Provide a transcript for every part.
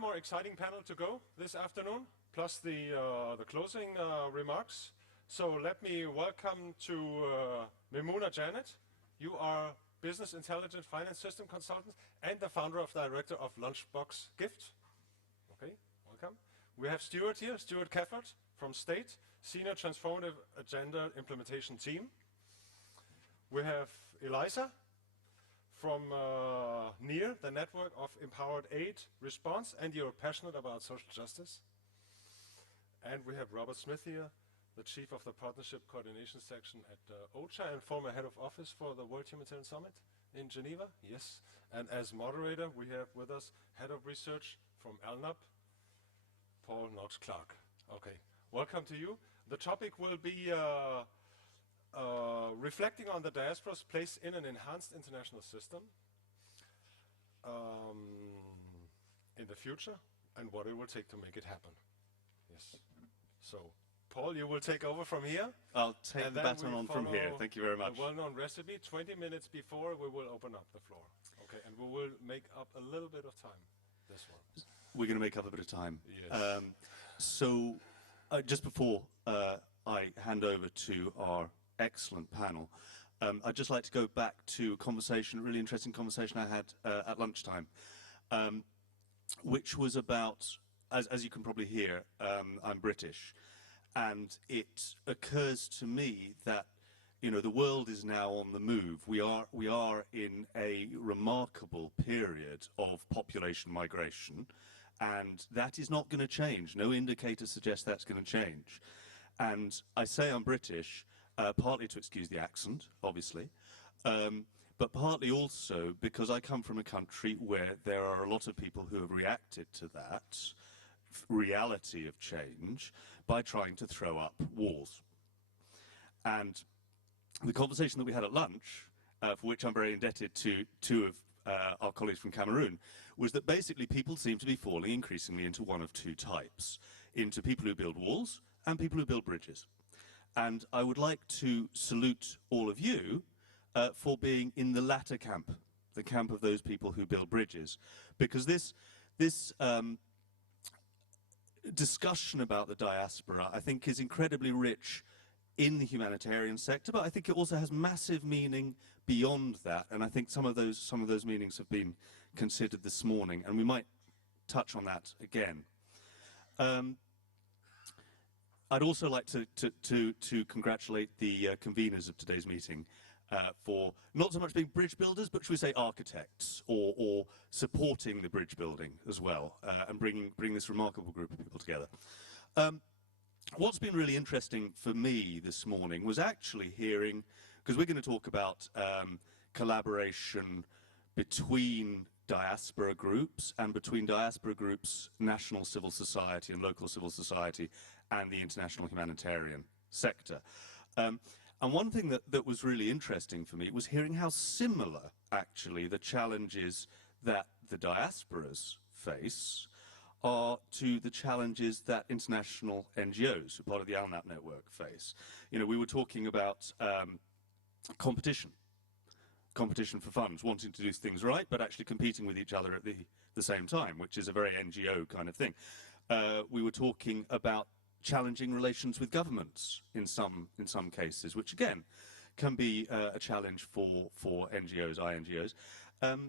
one more exciting panel to go this afternoon, plus the closing remarks. So let me welcome to Memuna Janneh. You are Business Intelligence Finance System Consultant and the founder of Director of LunchBox Gift. Okay, welcome. We have Stuart here, Stuart Kefford from STAIT, Senior Transformative Agenda Implementation Team. We have Elisah from NEAR, the Network of Empowered Aid Response, and you're passionate about social justice. And we have Robert Smith here, the Chief of the Partnership Coordination Section at OCHA and former Head of Office for the World Humanitarian Summit in Geneva. Yes. And as moderator, we have with us Head of Research from ALNAP, Paul Knox-Clarke. Okay, welcome to you. The topic will be reflecting on the diaspora's place in an enhanced international system in the future and what it will take to make it happen. Yes. So, Paul, you will take over from here. I'll take the baton on from here. Thank you very much. A well-known recipe. 20 minutes before, we will open up the floor. Okay, and we will make up a little bit of time. This one. We're going to make up a bit of time. Yes. Just before I hand over to our excellent panel, I'd just like to go back to a really interesting conversation I had at lunchtime, which was about, as you can probably hear, I'm British, and it occurs to me that the world is now on the move. We are in a remarkable period of population migration, and that is not going to change. No indicator suggests that's going to change. And I say I'm British, partly to excuse the accent, obviously, but partly also because I come from a country where there are a lot of people who have reacted to that reality of change by trying to throw up walls. And the conversation that we had at lunch, for which I'm very indebted to two of our colleagues from Cameroon, was that basically people seem to be falling increasingly into one of two types, into people who build walls and people who build bridges. And I would like to salute all of you for being in the latter camp, the camp of those people who build bridges, because this discussion about the diaspora, I think, is incredibly rich in the humanitarian sector, but I think it also has massive meaning beyond that, and I think some of those meanings have been considered this morning, and we might touch on that again. I'd also like to congratulate the conveners of today's meeting for not so much being bridge builders, but should we say architects, or supporting the bridge building as well, and bring this remarkable group of people together. What's been really interesting for me this morning was actually hearing, because we're going to talk about collaboration between diaspora groups and between diaspora groups, national civil society and local civil society, and the international humanitarian sector. And one thing that was really interesting for me was hearing how similar, actually, the challenges that the diasporas face are to the challenges that international NGOs, who are part of the ALNAP network, face. We were talking about competition for funds, wanting to do things right, but actually competing with each other at the same time, which is a very NGO kind of thing. We were talking about challenging relations with governments in some cases, which again can be a challenge for NGOs, INGOs.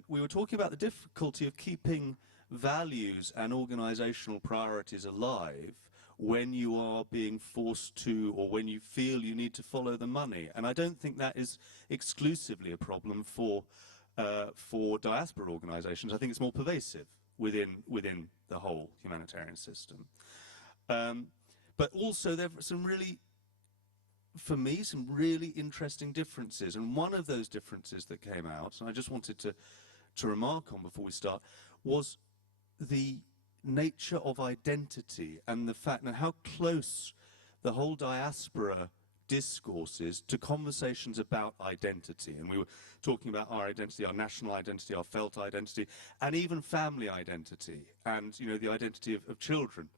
We were talking about the difficulty of keeping values and organizational priorities alive when you are being forced to, or when you feel you need to follow the money. And I don't think that is exclusively a problem for diaspora organizations. I think it's more pervasive within the whole humanitarian system. But also there are some really, for me, some really interesting differences. And one of those differences that came out, and I just wanted to remark on before we start, was the nature of identity and the fact that how close the whole diaspora discourse is to conversations about identity. And we were talking about our identity, our national identity, our felt identity, and even family identity, and the identity of children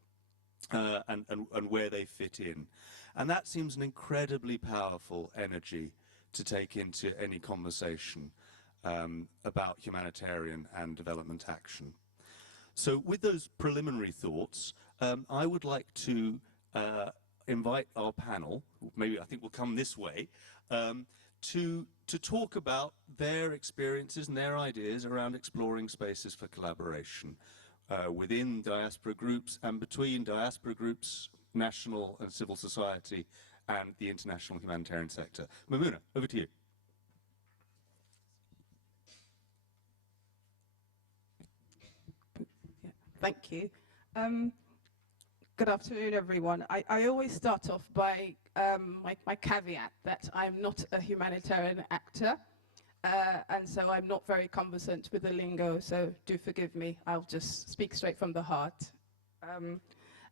and where they fit in. And that seems an incredibly powerful energy to take into any conversation about humanitarian and development action. So with those preliminary thoughts, I would like to invite our panel, maybe I think we'll come this way, to talk about their experiences and their ideas around exploring spaces for collaboration within diaspora groups and between diaspora groups, national and civil society, and the international humanitarian sector. Memuna, over to you. Thank you. Good afternoon, everyone. I always start off by my caveat that I'm not a humanitarian actor, and so I'm not very conversant with the lingo, so do forgive me. I'll just speak straight from the heart.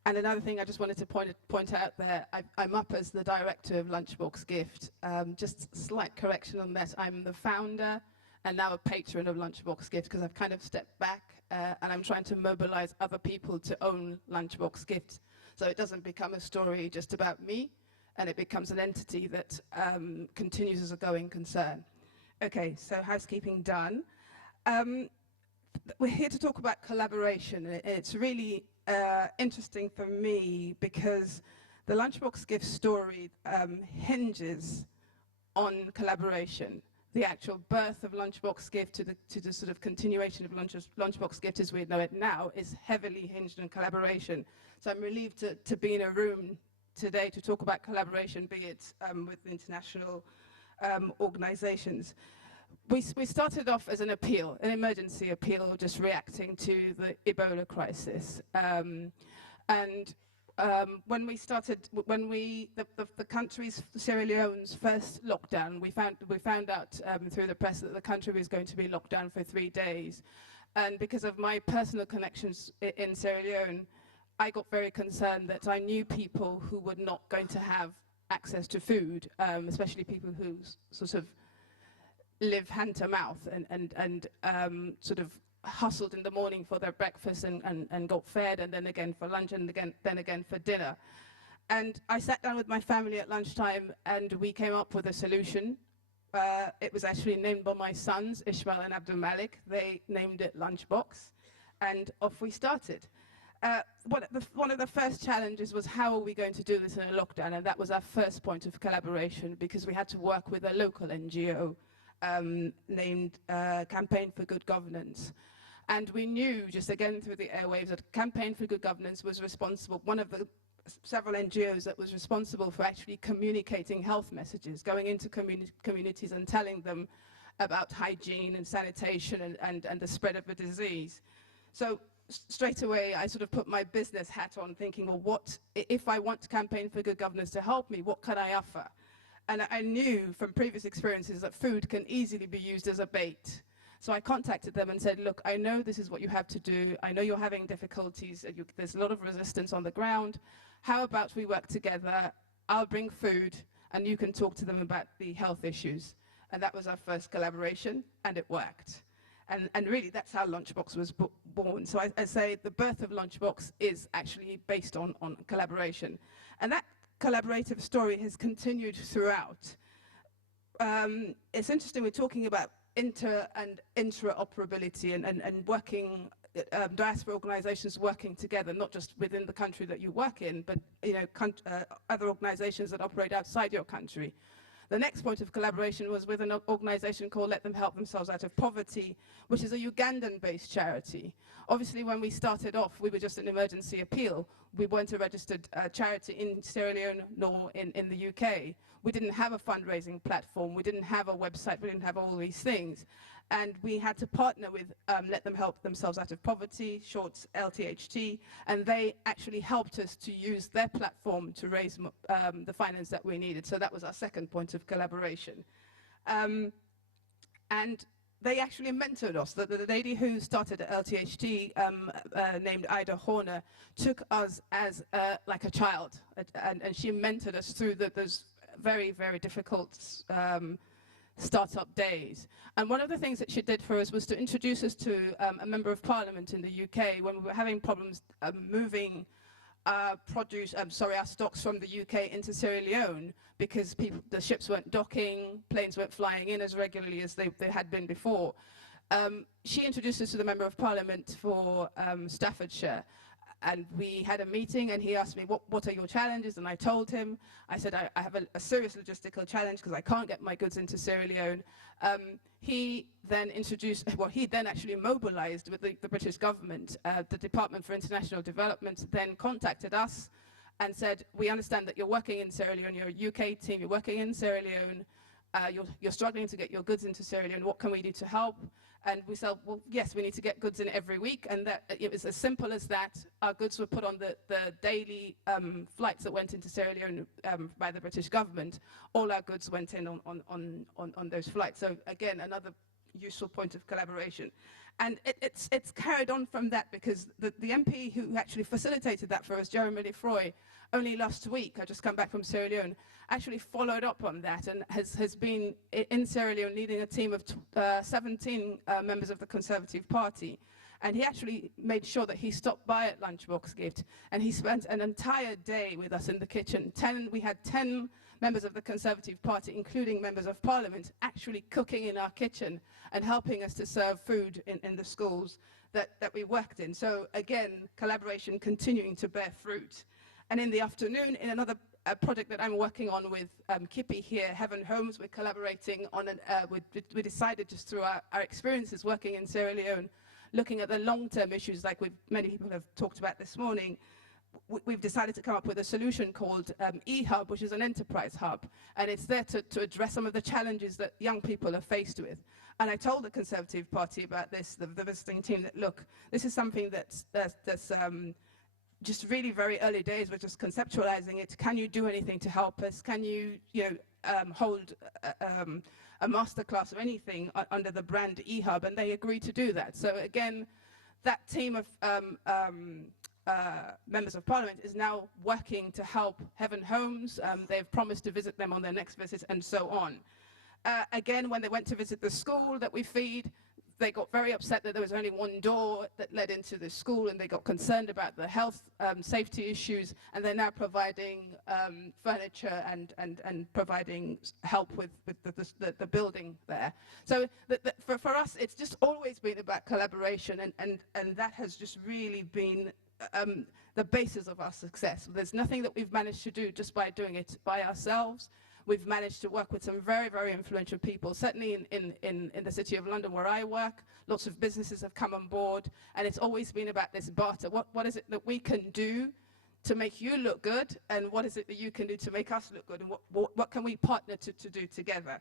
And another thing I just wanted to point out there, I'm up as the director of LunchBox Gift. Just a slight correction on that. I'm the founder and now a patron of LunchBox Gift because I've kind of stepped back and I'm trying to mobilize other people to own LunchBox Gift. So it doesn't become a story just about me and it becomes an entity that continues as a going concern. Okay, so housekeeping done. We're here to talk about collaboration. It's really interesting for me because the LunchBox Gift story hinges on collaboration. The actual birth of LunchBox Gift to the sort of continuation of LunchBox Gift as we know it now is heavily hinged on collaboration. So I'm relieved to be in a room today to talk about collaboration, be it with international organizations. We started off as an appeal, an emergency appeal, just reacting to the Ebola crisis. When we started, the country's, Sierra Leone's first lockdown, we found out through the press that the country was going to be locked down for 3 days. And because of my personal connections in Sierra Leone, I got very concerned that I knew people who were not going to have access to food, especially people who sort of live hand to mouth and sort of hustled in the morning for their breakfast and got fed, and then again for lunch, and then again for dinner. And I sat down with my family at lunchtime and we came up with a solution. It was actually named by my sons, Ishmael and Abdul Malik. They named it LunchBox, and off we started. One of the first challenges was how are we going to do this in a lockdown, and that was our first point of collaboration because we had to work with a local NGO named Campaign for Good Governance. And we knew, just again through the airwaves, that Campaign for Good Governance was responsible, one of the several NGOs that was responsible for actually communicating health messages, going into communities and telling them about hygiene and sanitation and the spread of the disease. So straight away, I sort of put my business hat on thinking, well, what, if I want Campaign for Good Governance to help me, what can I offer? And I knew from previous experiences that food can easily be used as a bait. So I contacted them and said, look, I know this is what you have to do. I know you're having difficulties. There's a lot of resistance on the ground. How about we work together? I'll bring food and you can talk to them about the health issues. And that was our first collaboration and it worked. And really that's how LunchBox was born. So I say the birth of LunchBox is actually based on collaboration. And that collaborative story has continued throughout. It's interesting, we're talking about inter and interoperability and working, diaspora organizations working together, not just within the country that you work in, but other organizations that operate outside your country. The next point of collaboration was with an organization called Let Them Help Themselves Out of Poverty, which is a Ugandan-based charity. Obviously, when we started off, we were just an emergency appeal. We weren't a registered charity in Sierra Leone nor in the UK. We didn't have a fundraising platform. We didn't have a website. We didn't have all these things. And we had to partner with Let Them Help Themselves Out of Poverty, short LTHT, and they actually helped us to use their platform to raise the finance that we needed. So that was our second point of collaboration. And they actually mentored us. The lady who started at LTHT, named Ida Horner, took us as like a child, and she mentored us through those very, very difficult startup days. And one of the things that she did for us was to introduce us to a member of parliament in the UK when we were having problems moving our stocks from the UK into Sierra Leone because the ships weren't docking, planes weren't flying in as regularly as they had been before. She introduced us to the Member of Parliament for Staffordshire. And we had a meeting, and he asked me, what are your challenges? And I told him, I said, I have a serious logistical challenge because I can't get my goods into Sierra Leone. He then actually mobilized with the British government. The Department for International Development then contacted us and said, we understand that you're working in Sierra Leone, you're a UK team, you're working in Sierra Leone, you're struggling to get your goods into Sierra Leone, what can we do to help? And we said, well, yes, we need to get goods in every week, and that it was as simple as that. Our goods were put on the daily flights that went into Sierra Leone by the British government. All our goods went in on those flights. So again, another useful point of collaboration. And it's carried on from that, because the MP who actually facilitated that for us, Jeremy Lefroy, only last week, I just come back from Sierra Leone, actually followed up on that and has been in Sierra Leone leading a team of 17 members of the Conservative Party. And he actually made sure that he stopped by at LunchBox Gift, and he spent an entire day with us in the kitchen. We had 10 members of the Conservative Party, including members of Parliament, actually cooking in our kitchen and helping us to serve food in the schools that we worked in. So again, collaboration continuing to bear fruit. And in the afternoon, in another project that I'm working on with Kippy here, Heaven Homes, we're collaborating on, we decided just through our experiences working in Sierra Leone, looking at the long-term issues like many people have talked about this morning, we've decided to come up with a solution called eHub, which is an enterprise hub, and it's there to address some of the challenges that young people are faced with. And I told the Conservative Party about this, the visiting team, that look, this is something that's just really very early days. We're just conceptualizing it. Can you do anything to help us? Can you, hold a masterclass or anything under the brand eHub? And they agreed to do that. So again, that team of members of Parliament is now working to help Heaven Homes. They've promised to visit them on their next visit, and so on. Again, when they went to visit the school that we feed, they got very upset that there was only one door that led into the school, and they got concerned about the health safety issues, and they're now providing furniture and providing help with the building there. So for us, it's just always been about collaboration, and that has just really been the basis of our success. There's nothing that we've managed to do just by doing it by ourselves. We've managed to work with some very, very influential people. Certainly in the City of London where I work, lots of businesses have come on board, and it's always been about this barter. What is it that we can do to make you look good, and what is it that you can do to make us look good, and what can we partner to do together?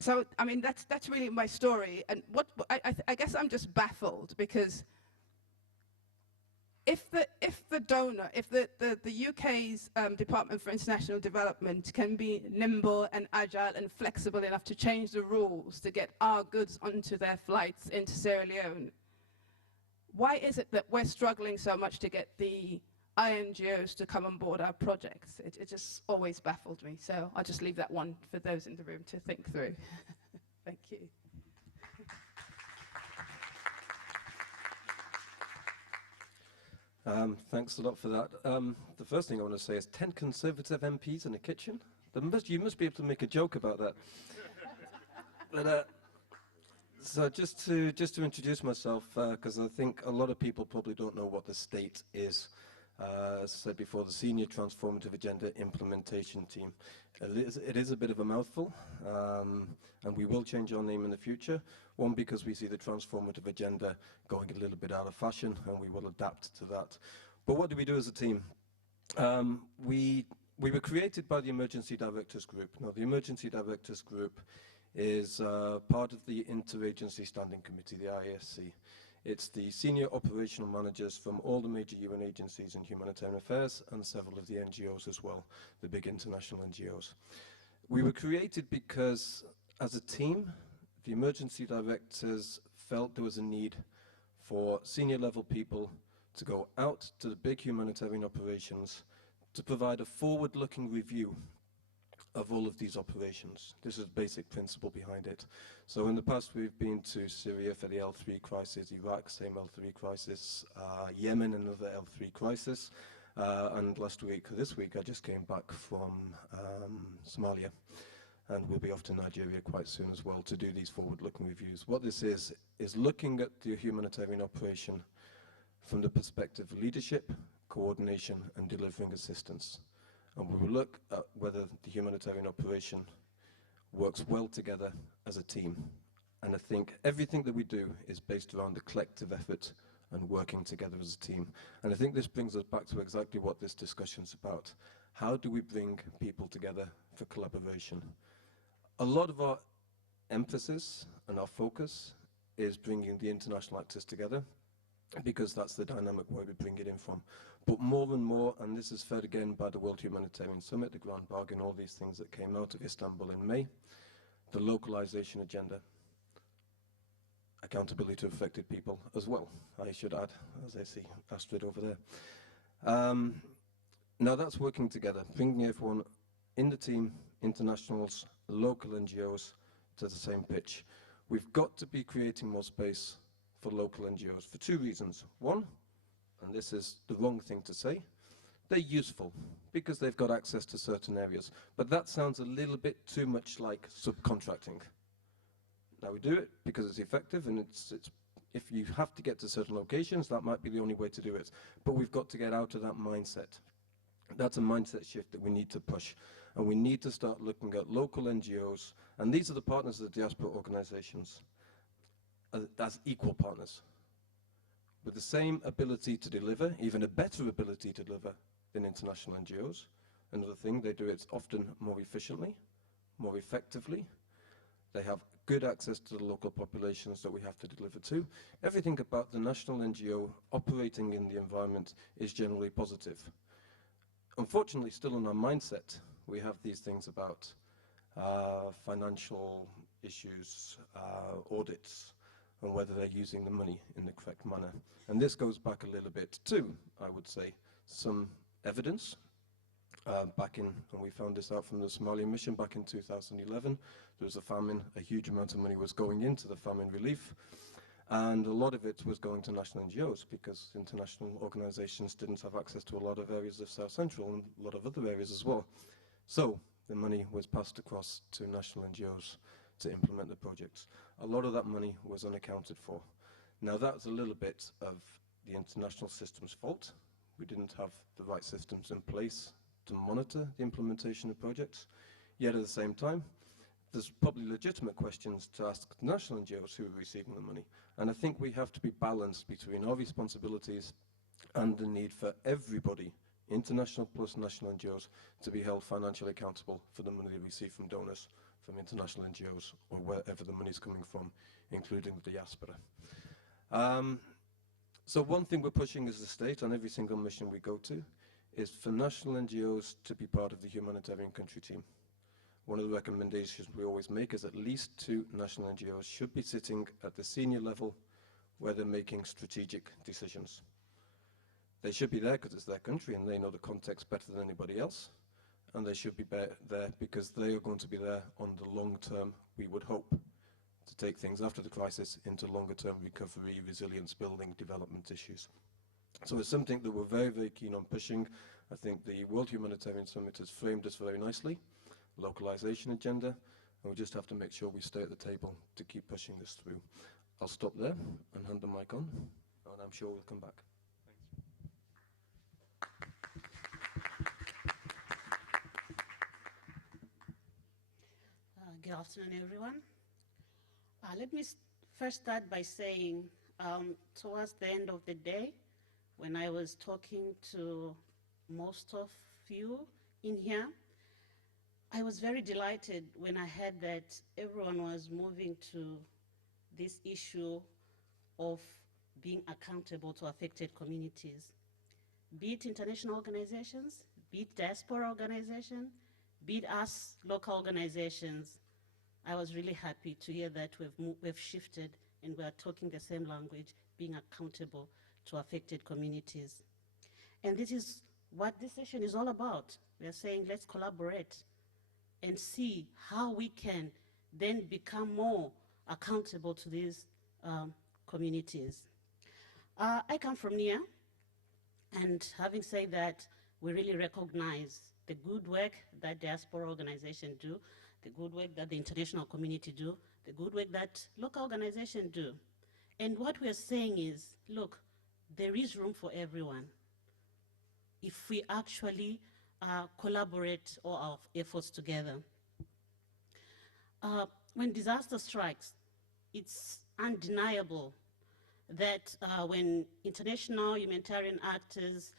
So, I mean, that's really my story. And I guess I'm just baffled, because if the donor, if the UK's Department for International Development can be nimble and agile and flexible enough to change the rules to get our goods onto their flights into Sierra Leone, why is it that we're struggling so much to get the INGOs to come on board our projects? It just always baffled me. So I'll just leave that one for those in the room to think through. Thank you. Thanks a lot for that. The first thing I want to say is 10 Conservative MPs in a kitchen. You must be able to make a joke about that. But, so just to introduce myself, because I think a lot of people probably don't know what the STAIT is. As I said before, the Senior Transformative Agenda Implementation Team. It is a bit of a mouthful, and we will change our name in the future. One, because we see the transformative agenda going a little bit out of fashion, and we will adapt to that. But what do we do as a team? We were created by the Emergency Directors Group. Now, the Emergency Directors Group is part of the Interagency Standing Committee, the IASC. It's the senior operational managers from all the major UN agencies in humanitarian affairs and several of the NGOs as well, the big international NGOs. We were created because, as a team, the emergency directors felt there was a need for senior level people to go out to the big humanitarian operations to provide a forward-looking review of all of these operations. This is the basic principle behind it. So in the past we've been to Syria for the L3 crisis, Iraq, same L3 crisis, Yemen, another L3 crisis, and this week I just came back from Somalia. and we'll be off to Nigeria quite soon as well to do these forward-looking reviews. What this is looking at the humanitarian operation from the perspective of leadership, coordination, and delivering assistance. And we will look at whether the humanitarian operation works well together as a team. And I think everything that we do is based around the collective effort and working together as a team. And I think this brings us back to exactly what this discussion's about. How do we bring people together for collaboration? A lot of our emphasis and our focus is bringing the international actors together, because that's the dynamic where we bring it in from. But more and more, and this is fed again by the World Humanitarian Summit, the Grand Bargain, all these things that came out of Istanbul in May, the localization agenda, accountability to affected people as well, I should add, as I see Astrid over there. Now that's working together, bringing everyone in the team, internationals, local NGOs, to the same pitch. We've got to be creating more space for local NGOs for two reasons. One, and this is the wrong thing to say, they're useful because they've got access to certain areas. But that sounds a little bit too much like subcontracting. Now we do it because it's effective, and it's if you have to get to certain locations, that might be the only way to do it. But we've got to get out of that mindset. That's a mindset shift that we need to push. And we need to start looking at local NGOs, and these are the partners of the diaspora organizations, as equal partners, with the same ability to deliver, even a better ability to deliver than international NGOs. Another thing, they do it often more efficiently, more effectively. They have good access to the local populations that we have to deliver to. Everything about the national NGO operating in the environment is generally positive. Unfortunately, still in our mindset, we have these things about financial issues, audits, and whether they're using the money in the correct manner. And this goes back a little bit to, I would say, some evidence. Back in, and we found this out from the Somalia mission back in 2011, there was a famine, a huge amount of money was going into the famine relief, and a lot of it was going to national NGOs because international organizations didn't have access to a lot of areas of South Central and a lot of other areas as well. So the money was passed across to national NGOs to implement the projects. A lot of that money was unaccounted for. Now that's a little bit of the international system's fault. We didn't have the right systems in place to monitor the implementation of projects. Yet at the same time, there's probably legitimate questions to ask national NGOs who are receiving the money. And I think we have to be balanced between our responsibilities and the need for everybody, international plus national NGOs, to be held financially accountable for the money they receive from donors, from international NGOs, or wherever the money is coming from, including the diaspora. So one thing we're pushing as a state on every single mission we go to is for national NGOs to be part of the humanitarian country team. One of the recommendations we always make is at least 2 national NGOs should be sitting at the senior level where they're making strategic decisions. They should be there because it's their country and they know the context better than anybody else. And they should be there because they are going to be there on the long term, we would hope, to take things after the crisis into longer term recovery, resilience building, development issues. So it's something that we're very, very keen on pushing. I think the World Humanitarian Summit has framed this very nicely, localization agenda, and we just have to make sure we stay at the table to keep pushing this through. I'll stop there and hand the mic on, and I'm sure we'll come back. Good afternoon, everyone. Let me first start by saying, towards the end of the day, when I was talking to most of you in here, I was very delighted when I heard that everyone was moving to this issue of being accountable to affected communities, be it international organizations, be it diaspora organizations, be it us local organizations. I was really happy to hear that we've shifted and we are talking the same language, being accountable to affected communities. And this is what this session is all about. We are saying let's collaborate and see how we can then become more accountable to these communities. I come from NIA, and having said that, we really recognize the good work that diaspora organizations do, the good work that the international community do, the good work that local organizations do. And what we're saying is, look, there is room for everyone if we actually collaborate all our efforts together. When disaster strikes, it's undeniable that when international humanitarian actors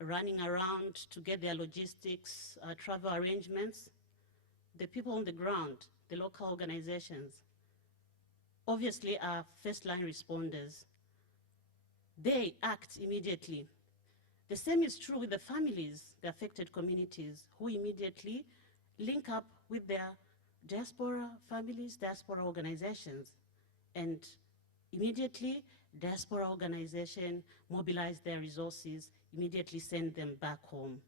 running around to get their logistics, travel arrangements, the people on the ground, the local organizations, obviously are first-line responders. They act immediately. The same is true with the families, the affected communities, who immediately link up with their diaspora families, diaspora organizations, and immediately diaspora organization mobilize their resources, immediately send them back home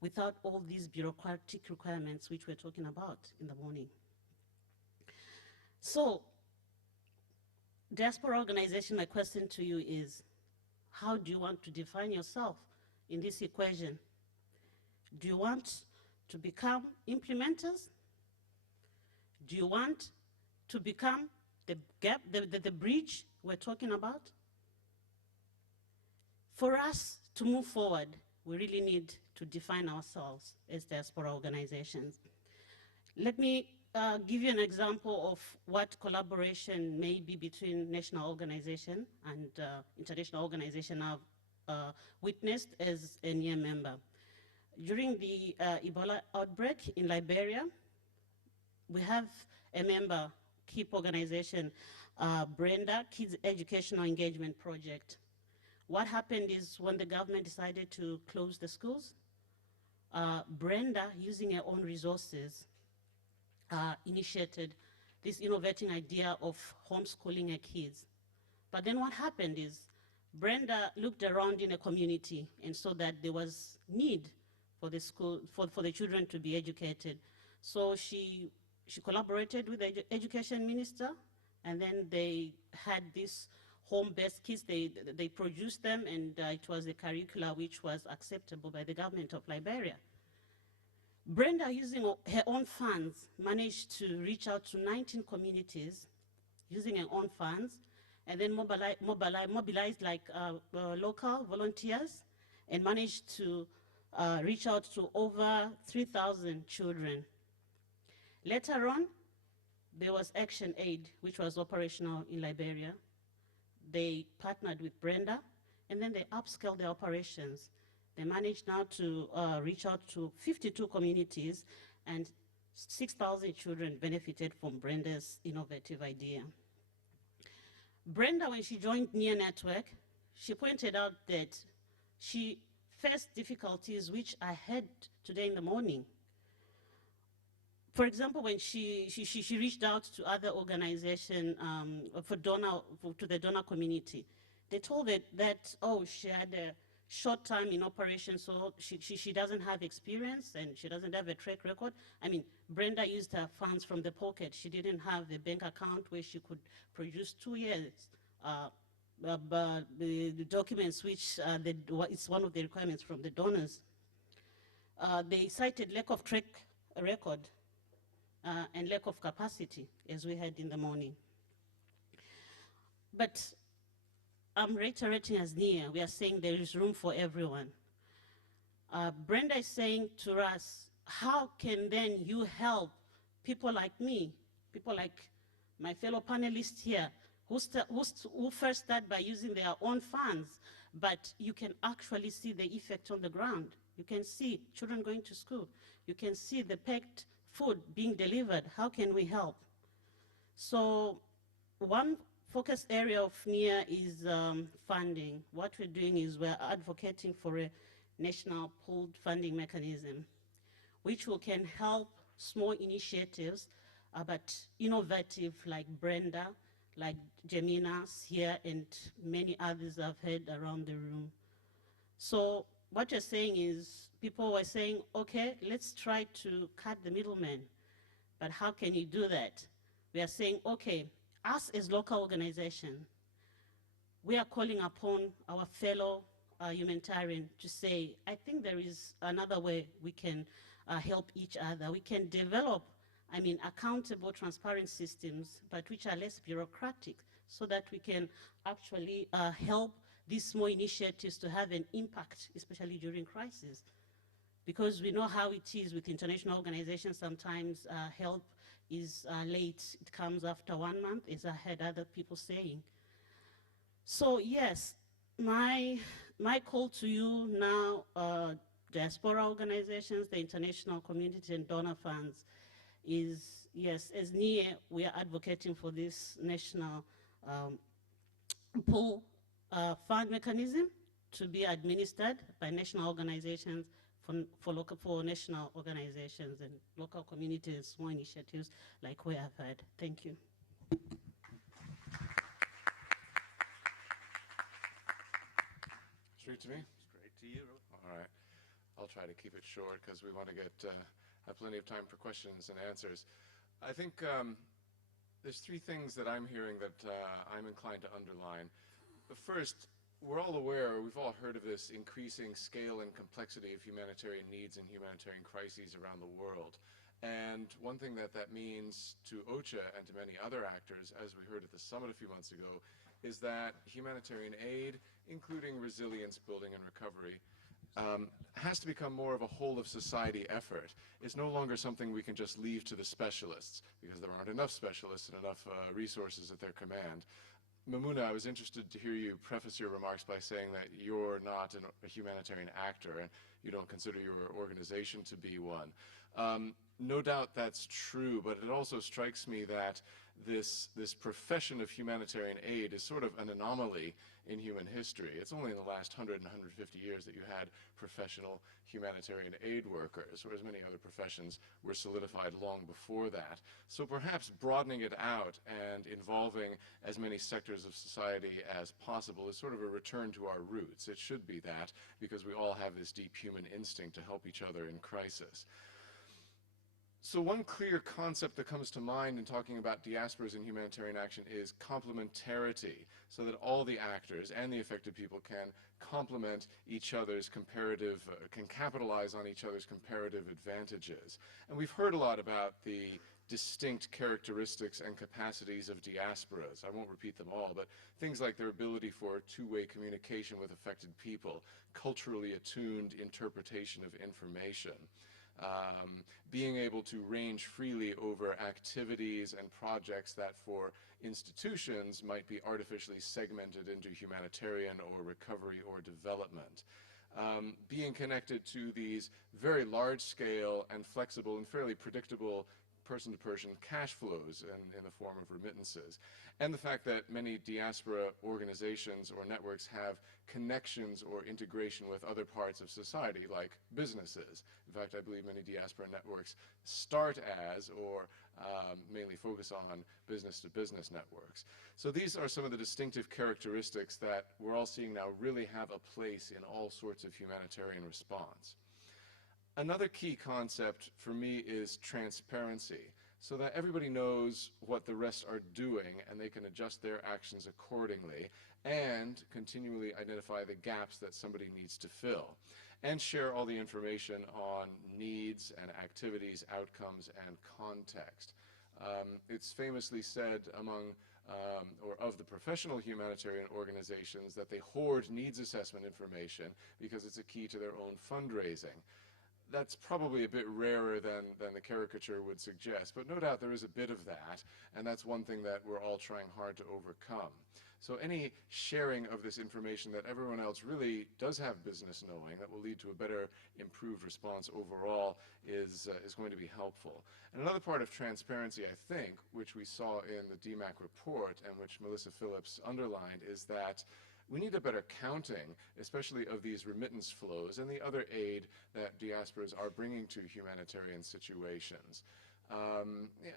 without all these bureaucratic requirements which we're talking about in the morning. So, diaspora organization, my question to you is, how do you want to define yourself in this equation? Do you want to become implementers? Do you want to become the gap, the bridge we're talking about? For us to move forward, we really need to define ourselves as diaspora organizations. Let me give you an example of what collaboration may be between national organization and international organization I've witnessed as a near member. During the Ebola outbreak in Liberia, we have a member, KEEP organization, Brenda, Kids Educational Engagement Project. What happened is when the government decided to close the schools, Brenda, using her own resources, initiated this innovating idea of homeschooling her kids. But then what happened is Brenda looked around in a community and saw that there was need for the school, for the children to be educated. So she collaborated with the education minister, and then they had these home-based kids. They produced them, and it was a curricula which was acceptable by the government of Liberia. Brenda, using her own funds, managed to reach out to 19 communities using her own funds, and then mobilized like local volunteers, and managed to reach out to over 3,000 children. Later on, there was Action Aid, which was operational in Liberia. They partnered with Brenda, and then they upscaled their operations. They managed now to reach out to 52 communities, and 6,000 children benefited from Brenda's innovative idea. Brenda, when she joined NEAR Network, she pointed out that she faced difficulties which I had today in the morning. For example, when she reached out to other organizations to the donor community, they told her that, oh, she had a short time in operation, so she doesn't have experience and she doesn't have a track record. I mean, Brenda used her funds from the pocket. She didn't have a bank account where she could produce 2 years. The documents which it's one of the requirements from the donors. They cited lack of track record and lack of capacity, as we had in the morning. But I'm reiterating as NEAR, we are saying there is room for everyone. Brenda is saying to us, how can then you help people like me, people like my fellow panelists here, who first start by using their own funds, but you can actually see the effect on the ground. You can see children going to school. You can see the packed food being delivered. How can we help? So one focus area of NEAR is funding. What we're doing is we're advocating for a national pooled funding mechanism, which can help small initiatives, but innovative like Brenda, like Janneh here, and many others I've heard around the room. So what you're saying is, people were saying, okay, let's try to cut the middleman. But how can you do that? We are saying, okay, us as local organization, we are calling upon our fellow humanitarian to say, I think there is another way we can help each other. We can develop, I mean, accountable, transparent systems, but which are less bureaucratic, so that we can actually help these small initiatives to have an impact, especially during crisis. Because we know how it is with international organizations. Sometimes help is late. It comes after 1 month, as I heard other people saying. So yes, my call to you now, diaspora organizations, the international community and donor funds, is yes, as NIE, we are advocating for this national pool fund mechanism to be administered by national organizations for national organizations and local communities, small initiatives like we have had. Thank you. Straight to me? Straight to you. All right. I'll try to keep it short because we want to have plenty of time for questions and answers. I think there's three things that I'm hearing that I'm inclined to underline. The first, we're all aware, we've all heard of this increasing scale and complexity of humanitarian needs and humanitarian crises around the world. And one thing that means to OCHA and to many other actors, as we heard at the summit a few months ago, is that humanitarian aid, including resilience building and recovery, has to become more of a whole of society effort. It's no longer something we can just leave to the specialists, because there aren't enough specialists and enough resources at their command. Memuna, I was interested to hear you preface your remarks by saying that you're not a humanitarian actor and you don't consider your organization to be one. No doubt that's true, but it also strikes me that this profession of humanitarian aid is sort of an anomaly in human history. It's only in the last 100 and 150 years that you had professional humanitarian aid workers, whereas many other professions were solidified long before that. So perhaps broadening it out and involving as many sectors of society as possible is sort of a return to our roots. It should be that, because we all have this deep human instinct to help each other in crisis. So one clear concept that comes to mind in talking about diasporas in humanitarian action is complementarity, so that all the actors and the affected people can complement each other's comparative, can capitalize on each other's comparative advantages. And we've heard a lot about the distinct characteristics and capacities of diasporas. I won't repeat them all, but things like their ability for two-way communication with affected people, culturally attuned interpretation of information, being able to range freely over activities and projects that for institutions might be artificially segmented into humanitarian or recovery or development. Being connected to these very large-scale and flexible and fairly predictable person-to-person cash flows in the form of remittances. And the fact that many diaspora organizations or networks have connections or integration with other parts of society, like businesses. In fact, I believe many diaspora networks start as or mainly focus on business-to-business networks. So these are some of the distinctive characteristics that we're all seeing now really have a place in all sorts of humanitarian response. Another key concept for me is transparency, so that everybody knows what the rest are doing and they can adjust their actions accordingly and continually identify the gaps that somebody needs to fill and share all the information on needs and activities, outcomes, and context. It's famously said among or of the professional humanitarian organizations that they hoard needs assessment information because it's a key to their own fundraising. That's probably a bit rarer than the caricature would suggest, but no doubt there is a bit of that, and that's one thing that we're all trying hard to overcome. So any sharing of this information that everyone else really does have business knowing that will lead to a better, improved response overall is going to be helpful. And another part of transparency, I think, which we saw in the DEMAC report and which Melissa Phillips underlined, is that we need a better counting, especially of these remittance flows and the other aid that diasporas are bringing to humanitarian situations.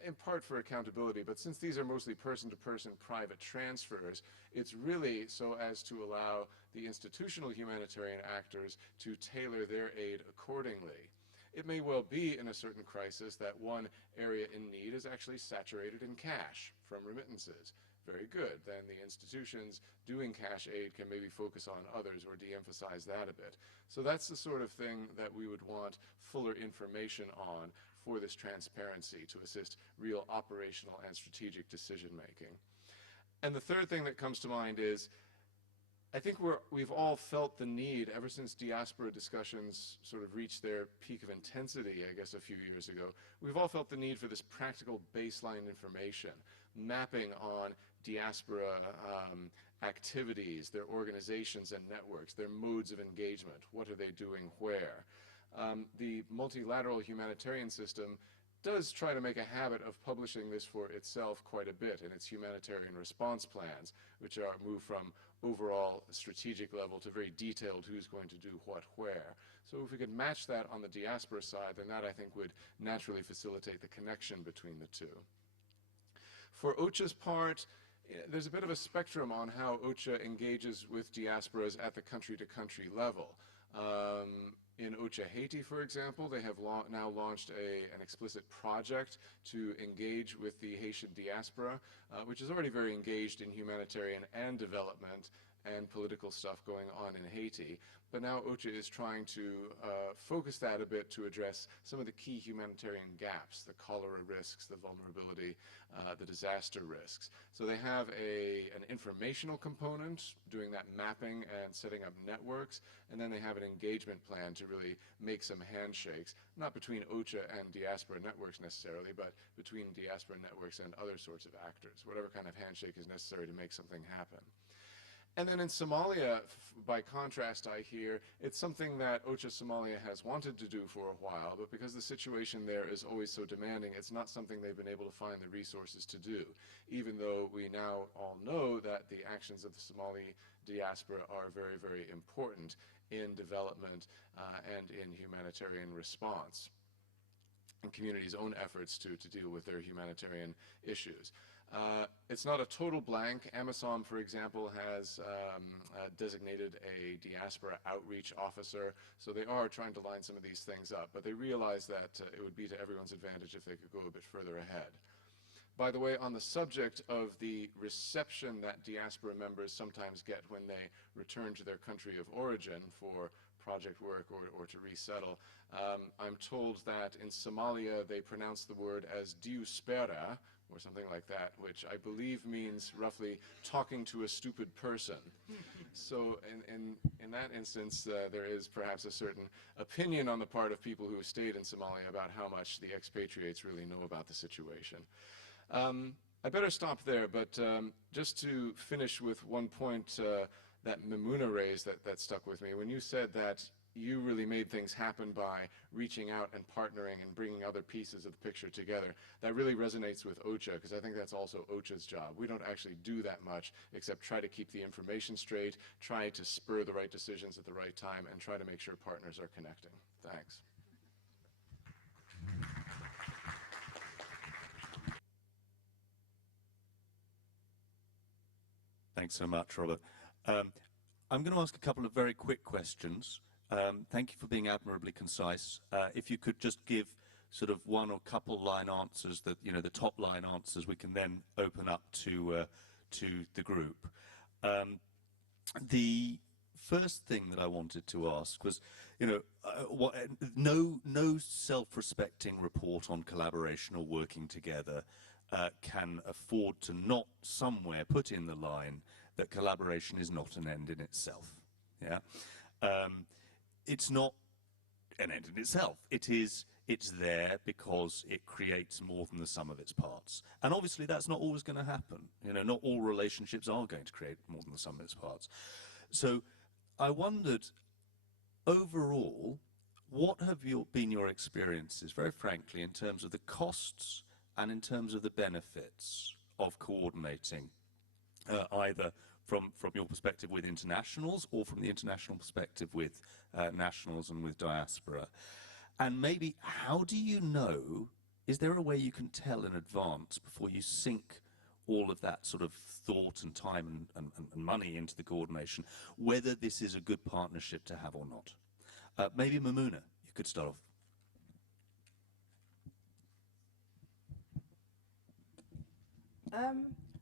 In part for accountability, but since these are mostly person-to-person private transfers, it's really so as to allow the institutional humanitarian actors to tailor their aid accordingly. It may well be in a certain crisis that one area in need is actually saturated in cash from remittances. very good. Then the institutions doing cash aid can maybe focus on others or de-emphasize that a bit. So that's the sort of thing that we would want fuller information on for this transparency to assist real operational and strategic decision making. And the third thing that comes to mind is, I think we've all felt the need, ever since diaspora discussions sort of reached their peak of intensity, I guess, a few years ago, we've all felt the need for this practical baseline information, mapping on diaspora activities, their organizations and networks, their modes of engagement, what are they doing where. The multilateral humanitarian system does try to make a habit of publishing this for itself quite a bit in its humanitarian response plans, which are moved from overall strategic level to very detailed who's going to do what where. So if we could match that on the diaspora side, then that I think would naturally facilitate the connection between the two. For OCHA's part, there's a bit of a spectrum on how OCHA engages with diasporas at the country-to-country level. In OCHA Haiti, for example, they have now launched an explicit project to engage with the Haitian diaspora, which is already very engaged in humanitarian and development and political stuff going on in Haiti. But now OCHA is trying to focus that a bit to address some of the key humanitarian gaps, the cholera risks, the vulnerability, the disaster risks. So they have an informational component, doing that mapping and setting up networks, and then they have an engagement plan to really make some handshakes, not between OCHA and diaspora networks necessarily, but between diaspora networks and other sorts of actors, whatever kind of handshake is necessary to make something happen. And then in Somalia, by contrast, I hear, it's something that OCHA Somalia has wanted to do for a while, but because the situation there is always so demanding, it's not something they've been able to find the resources to do, even though we now all know that the actions of the Somali diaspora are very, very important in development and in humanitarian response, and communities' own efforts to deal with their humanitarian issues. It's not a total blank. AMISOM, for example, has designated a diaspora outreach officer, so they are trying to line some of these things up, but they realize that it would be to everyone's advantage if they could go a bit further ahead. By the way, on the subject of the reception that diaspora members sometimes get when they return to their country of origin for project work or to resettle, I'm told that in Somalia they pronounce the word as Diaspora, or something like that, which I believe means roughly talking to a stupid person. So in that instance, there is perhaps a certain opinion on the part of people who have stayed in Somalia about how much the expatriates really know about the situation. I better stop there, but just to finish with one point that Memuna raised that stuck with me. When you said that you really made things happen by reaching out and partnering and bringing other pieces of the picture together, that really resonates with OCHA, because I think that's also OCHA's job. We don't actually do that much except try to keep the information straight, try to spur the right decisions at the right time, and try to make sure partners are connecting. Thanks. Thanks so much, Robert. I'm going to ask a couple of very quick questions. Thank you for being admirably concise. If you could just give sort of one or couple line answers, that the top line answers, we can then open up to the group. The first thing that I wanted to ask was, no self-respecting report on collaboration or working together can afford to not somewhere put in the line that collaboration is not an end in itself. Yeah. It's not an end in itself. It's there because it creates more than the sum of its parts. And obviously that's not always going to happen. Not all relationships are going to create more than the sum of its parts. So I wondered, overall, what have been your experiences, very frankly, in terms of the costs and in terms of the benefits of coordinating, either from your perspective with internationals or from the international perspective with nationals and with diaspora? And maybe, how do you know, is there a way you can tell in advance before you sink all of that sort of thought and time and money into the coordination, whether this is a good partnership to have or not? Maybe Memuna, you could start off.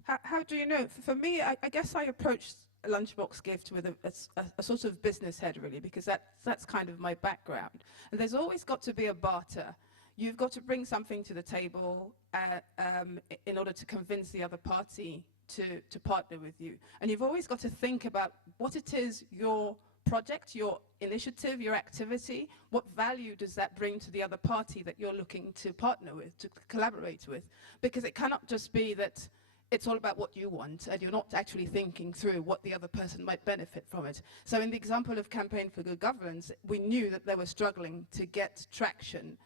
How do you know? For me, I guess I approached a lunchbox gift with a sort of business head, really, because that's kind of my background. And there's always got to be a barter. You've got to bring something to the table in order to convince the other party to partner with you. And you've always got to think about what it is your project, your initiative, your activity, what value does that bring to the other party that you're looking to partner with, to collaborate with? Because it cannot just be that it's all about what you want and you're not actually thinking through what the other person might benefit from it. So in the example of Campaign for Good Governance, we knew that they were struggling to get traction,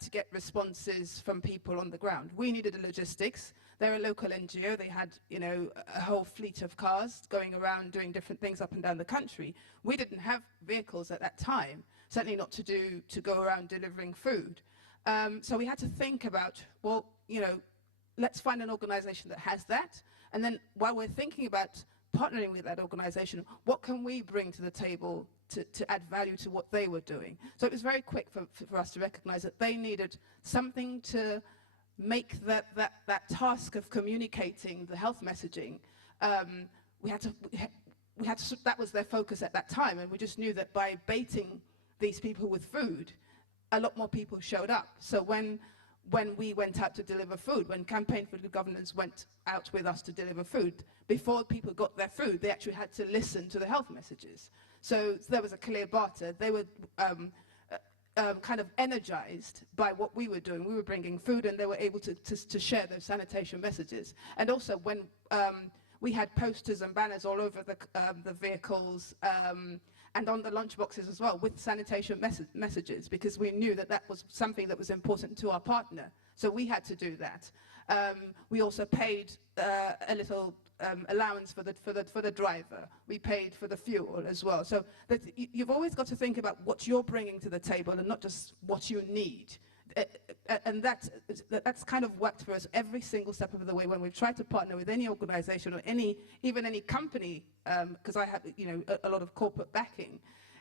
to get responses from people on the ground. We needed the logistics. They're a local NGO. They had, you know, a whole fleet of cars going around doing different things up and down the country. We didn't have vehicles at that time, certainly not to go around delivering food. So we had to think about, well, you know, let's find an organization that has that. And then while we're thinking about partnering with that organization, what can we bring to the table to add value to what they were doing? So it was very quick for us to recognize that they needed something to make that task of communicating the health messaging. We had to, that was their focus at that time, and we just knew that by baiting these people with food, a lot more people showed up. So when we went out to deliver food, when Campaign for Good Governance went out with us to deliver food, before people got their food, they actually had to listen to the health messages. So there was a clear barter. They were kind of energized by what we were doing. We were bringing food, and they were able to share those sanitation messages. And also when we had posters and banners all over the vehicles, and on the lunch boxes as well, with sanitation messages, because we knew that that was something that was important to our partner. So we had to do that. We also paid a little allowance for the driver. We paid for the fuel as well. So that you've always got to think about what you're bringing to the table and not just what you need. And that's kind of worked for us every single step of the way when we've tried to partner with any organization or even any company, because I have, you know, a lot of corporate backing.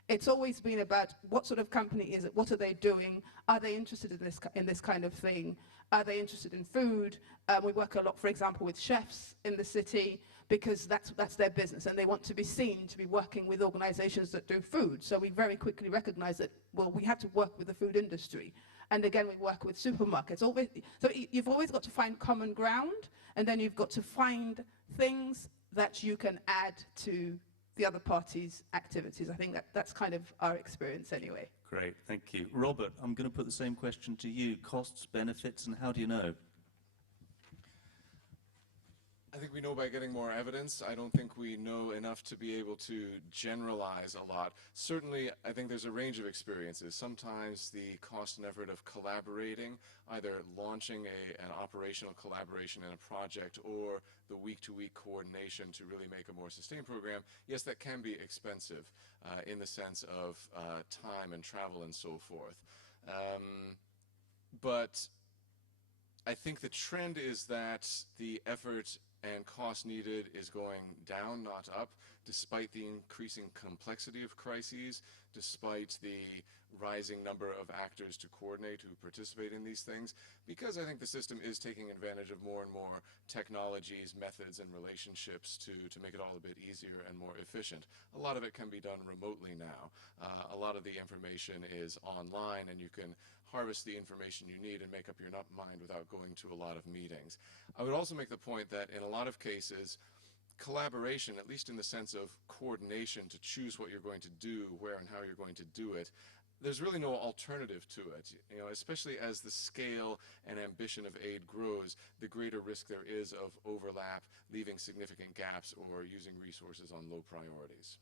It's always been about what sort of company is it, what are they doing, are they interested in this kind of thing, are they interested in food? We work a lot, for example, with chefs in the city, because that's their business, and they want to be seen to be working with organizations that do food. So we very quickly recognize that, well, we have to work with the food industry. And again, we work with supermarkets. So you've always got to find common ground, and then you've got to find things that you can add to the other party's activities. I think that's kind of our experience anyway. Great, thank you. Robert, I'm going to put the same question to you. Costs, benefits, and how do you know? I think we know by getting more evidence. I don't think we know enough to be able to generalize a lot. Certainly, I think there's a range of experiences. Sometimes the cost and effort of collaborating, either launching an operational collaboration in a project or the week-to-week coordination to really make a more sustained program, yes, that can be expensive in the sense of time and travel and so forth. But I think the trend is that the effort and cost needed is going down, not up, despite the increasing complexity of crises, despite the rising number of actors to coordinate who participate in these things, because I think the system is taking advantage of more and more technologies, methods, and relationships to make it all a bit easier and more efficient. A lot of it can be done remotely now. A lot of the information is online, and you can harvest the information you need and make up your mind without going to a lot of meetings. I would also make the point that in a lot of cases, collaboration, at least in the sense of coordination to choose what you're going to do, where and how you're going to do it, there's really no alternative to it. You know, especially as the scale and ambition of aid grows, the greater risk there is of overlap, leaving significant gaps, or using resources on low priorities.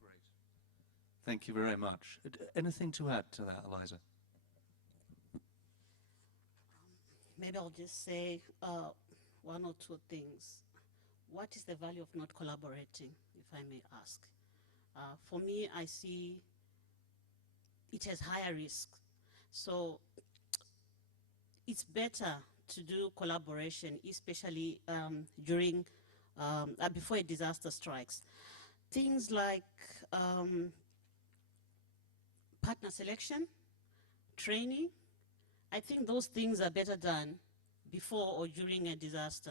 Great. Thank you very much. Anything to add to that, Elisah? Maybe I'll just say one or two things. What is the value of not collaborating, if I may ask? For me, I see it has higher risk. So it's better to do collaboration, especially during, before a disaster strikes. Things like partner selection, training, I think those things are better done before or during a disaster.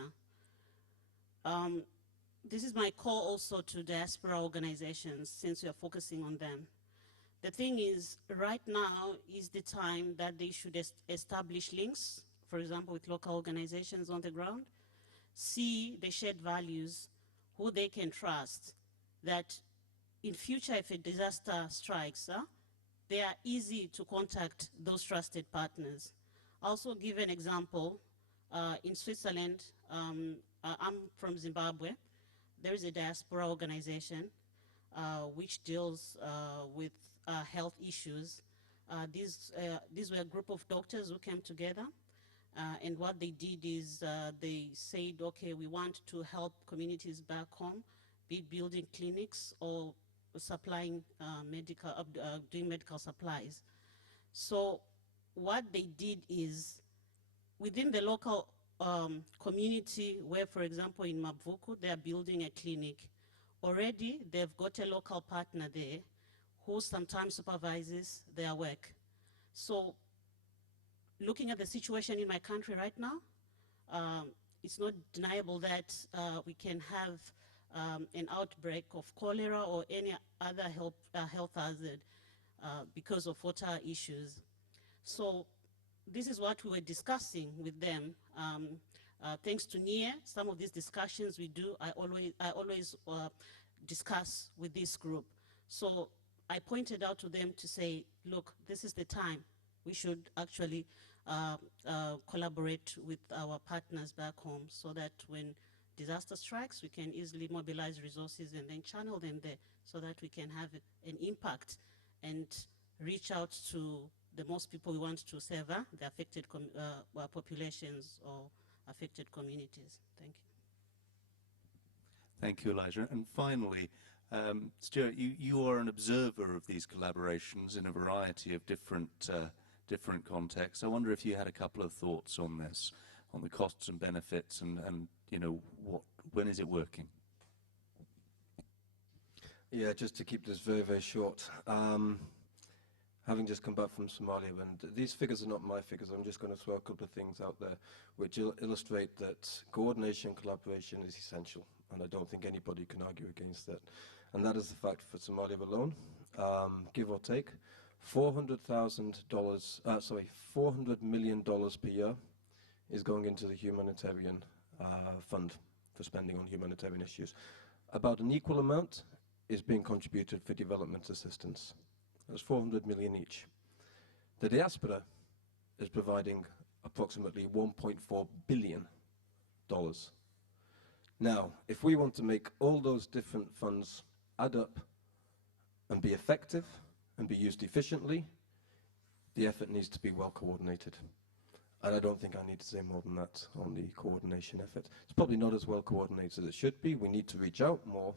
This is my call also to diaspora organizations, since we are focusing on them. The thing is, right now is the time that they should establish links, for example, with local organizations on the ground, see the shared values, who they can trust, that in future if a disaster strikes, they are easy to contact those trusted partners. I'll also give an example. In Switzerland, I'm from Zimbabwe. There is a diaspora organization which deals with health issues. These were a group of doctors who came together, and what they did is they said, okay, we want to help communities back home, be it building clinics or supplying doing medical supplies. So what they did is, within the local community where, for example, in Mavuku, they are building a clinic, already they've got a local partner there who sometimes supervises their work. So looking at the situation in my country right now, it's not deniable that we can have an outbreak of cholera or any other health hazard because of water issues. So this is what we were discussing with them. Thanks to NIE, some of these discussions we do, I always discuss with this group. So I pointed out to them to say, look, this is the time. We should actually collaborate with our partners back home so that when disaster strikes, we can easily mobilize resources and then channel them there so that we can have an impact and reach out to the most people we want to serve, the affected populations or affected communities. Thank you. Thank you, Elisah. And finally, Stuart, you are an observer of these collaborations in a variety of different contexts. I wonder if you had a couple of thoughts on this, on the costs and benefits, and you know, when is it working? Yeah, just to keep this very, very short. Having just come back from Somalia, and these figures are not my figures, I'm just going to throw a couple of things out there which illustrate that coordination and collaboration is essential, and I don't think anybody can argue against that. And that is the fact for Somalia alone, give or take, $400 million per year is going into the humanitarian fund for spending on humanitarian issues. About an equal amount is being contributed for development assistance. That's 400 million each. The diaspora is providing approximately $1.4 billion. Now, if we want to make all those different funds add up and be effective and be used efficiently, the effort needs to be well coordinated. And I don't think I need to say more than that on the coordination effort. It's probably not as well coordinated as it should be. We need to reach out more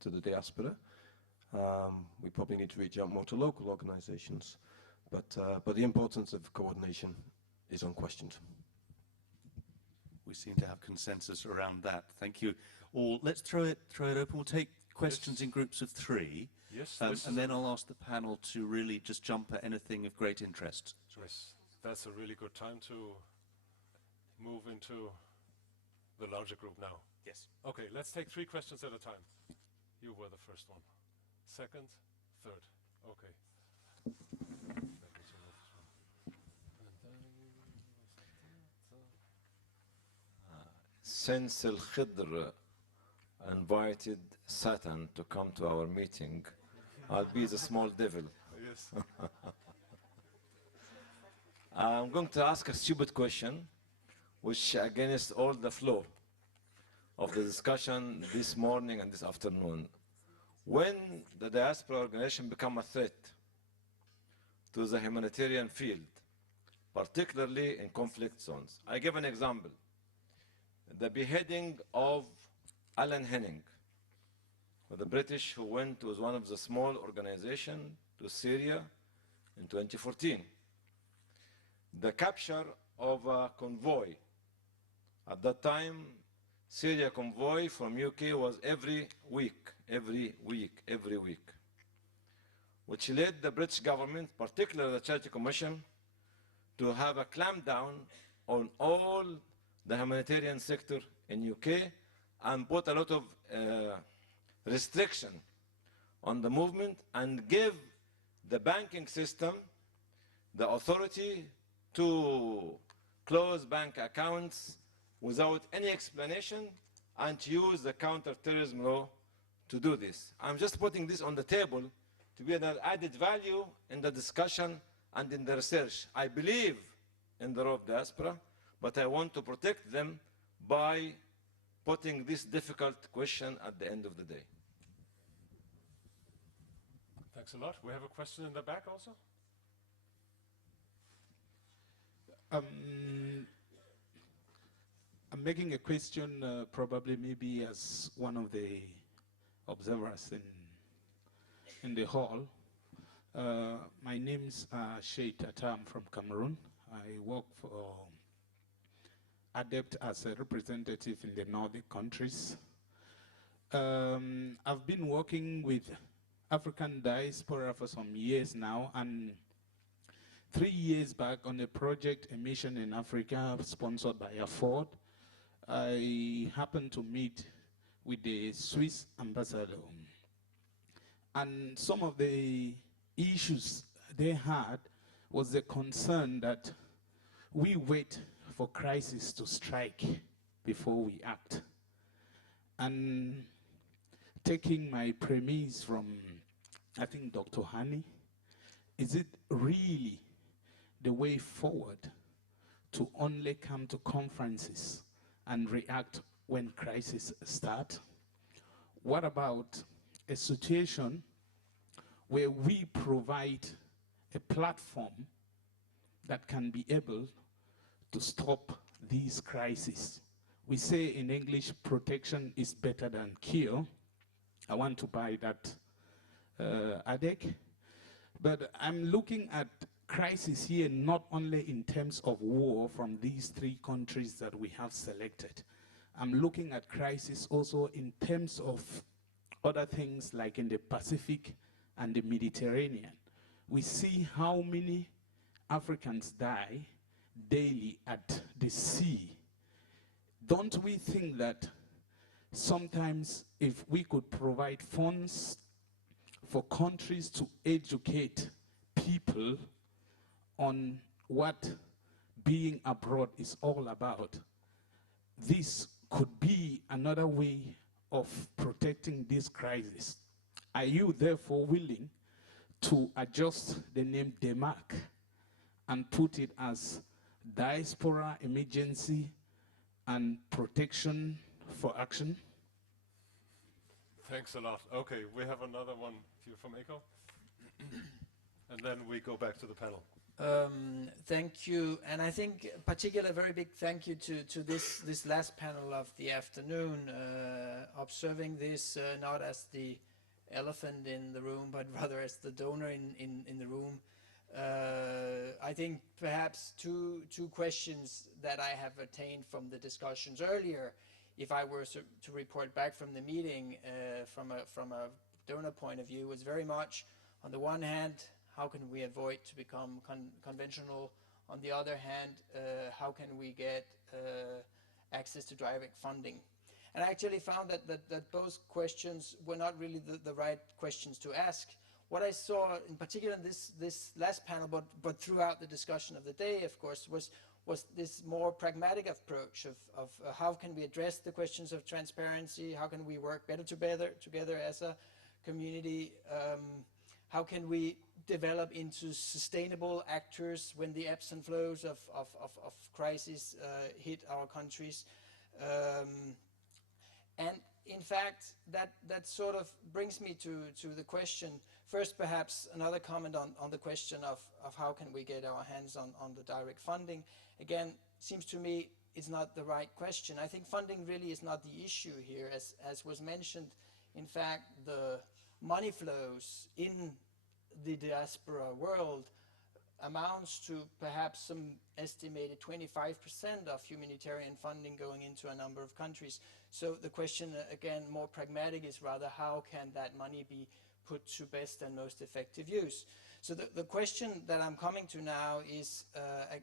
to the diaspora. We probably need to reach out more to local organizations, but the importance of coordination is unquestioned. We seem to have consensus around that. Thank you all. Let's throw it open. We'll take questions in groups of 3. Yes. And then I'll ask the panel to really just jump at anything of great interest. Yes, that's a really good time to move into the larger group now. Yes. Okay, let's take 3 questions at a time. You were the first one. Second, third. Okay. Since Al-Khidr invited Satan to come to our meeting, I'll be the small devil. Yes. I'm going to ask a stupid question, which against all the flow of the discussion this morning and this afternoon. When the diaspora organization become a threat to the humanitarian field, particularly in conflict zones. I give an example. The beheading of Alan Henning, the British who went was one of the small organizations to Syria in 2014. The capture of a convoy. At that time, Syria convoy from UK was every week, which led the British government, particularly the Charity Commission, to have a clampdown on all the humanitarian sector in UK and put a lot of restriction on the movement and give the banking system the authority to close bank accounts without any explanation and to use the counterterrorism law to do this. I'm just putting this on the table to be an added value in the discussion and in the research. I believe in the role of diaspora, but I want to protect them by putting this difficult question at the end of the day. Thanks a lot. We have a question in the back also. I'm making a question probably maybe as one of the observers in the hall. My name's STAIT. I'm from Cameroon. I work for ADEPT as a representative in the Nordic countries. I've been working with African diaspora for some years now, and 3 years back on a project, a mission in Africa sponsored by Kefford, I happened to meet with the Swiss ambassador. And some of the issues they had was the concern that we wait for crisis to strike before we act. And taking my premise from, I think, Dr. Hani, is it really the way forward to only come to conferences and react when crises start? What about a situation where we provide a platform that can be able to stop these crises? We say in English, protection is better than cure. I want to buy that adage. But I'm looking at crisis here not only in terms of war from these 3 countries that we have selected. I'm looking at crisis also in terms of other things like in the Pacific and the Mediterranean. We see how many Africans die daily at the sea. Don't we think that sometimes if we could provide funds for countries to educate people on what being abroad is all about, this could be another way of protecting this crisis? Are you therefore willing to adjust the name DEMAC and put it as Diaspora Emergency and Protection for Action? Thanks a lot. Okay, we have another one here from ECHO. And then we go back to the panel. Thank you, and I think particularly a very big thank you to this last panel of the afternoon, observing this not as the elephant in the room, but rather as the donor in the room. I think perhaps two questions that I have attained from the discussions earlier, if I were to report back from the meeting from a donor point of view, was very much, on the one hand, how can we avoid to become conventional? On the other hand, how can we get access to direct funding? And I actually found that both questions were not really the right questions to ask. What I saw, in particular in this last panel, but throughout the discussion of the day, of course, was this more pragmatic approach of how can we address the questions of transparency, how can we work better together as a community, how can we develop into sustainable actors when the ebbs and flows of crisis hit our countries. And in fact, that sort of brings me to the question. First, perhaps another comment on the question of how can we get our hands on the direct funding. Again, seems to me it's not the right question. I think funding really is not the issue here. As was mentioned, in fact, the money flows in the diaspora world amounts to perhaps some estimated 25% of humanitarian funding going into a number of countries. So the question, again, more pragmatic, is rather how can that money be put to best and most effective use? So the question that I'm coming to now is,